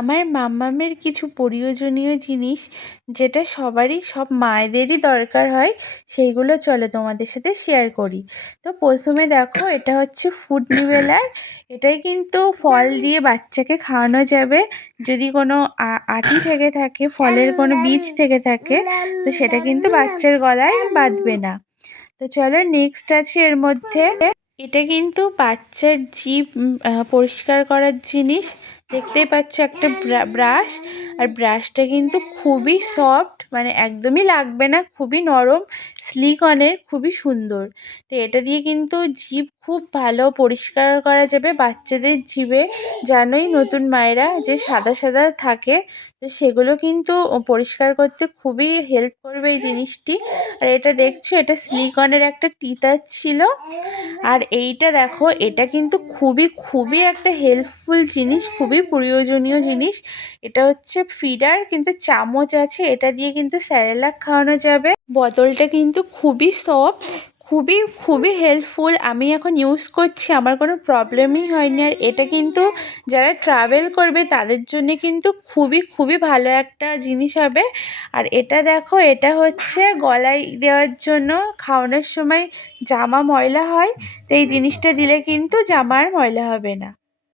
আমার মাম্মামের কিছু প্রয়োজনীয় জিনিস যেটা সব মায়েদেরই দরকার হয় সেইগুলো চলো তোমাদের সাথে শেয়ার করি। তো প্রথমে দেখো, এটা হচ্ছে ফুড নিউট্রেলার। এটাই কিন্তু ফল দিয়ে বাচ্চাকে খাওয়ানো যাবে। যদি কোনো আঁটি থেকে থাকে, ফলের কোনো বীজ থেকে থাকে, তো সেটা কিন্তু বাচ্চার গলায় বাঁধবে না। তো চলো নেক্সট আছে এর মধ্যে, এটা কিন্তু বাচ্চার জিভ পরিষ্কার করার জিনিস। দেখতেই পাচ্ছ একটা ব্রাশ, আর ব্রাশটা কিন্তু খুবই সফট, মানে একদমই লাগবে না, খুবই নরম, সিলিকনের, খুবই সুন্দর। তো এটা দিয়ে কিন্তু জিভ খুব ভালো পরিষ্কার করা যাবে বাচ্চাদের জিভে। জানোই নতুন মায়েরা যে সাদা সাদা থাকে, তো সেগুলো কিন্তু পরিষ্কার করতে খুবই হেল্প করবে এই জিনিসটি। আর এটা দেখছো, এটা সিলিকনের একটা টিতার ছিল। আর এইটা দেখো, এটা কিন্তু খুবই একটা হেল্পফুল জিনিস, খুবই প্রয়োজনীয় জিনিস। এটা হচ্ছে ফিডার, কিন্তু চামচ আছে, এটা দিয়ে কিন্তু স্যারেলাক খাওয়ানো যাবে। বোতলটা কিন্তু খুবই সফট, খুবই হেল্পফুল। আমি এখন ইউজ করছি, আমার কোনো প্রবলেমই হয়নি। আর এটা কিন্তু যারা ট্রাভেল করবে তাদের জন্য কিন্তু খুবই ভালো একটা জিনিস হবে। আর এটা দেখো, এটা হচ্ছে গলায় দেওয়ার জন্য। খাওয়ানোর সময় জামা ময়লা হয়, তো এই জিনিসটা দিলে কিন্তু জামা আর ময়লা হবে না।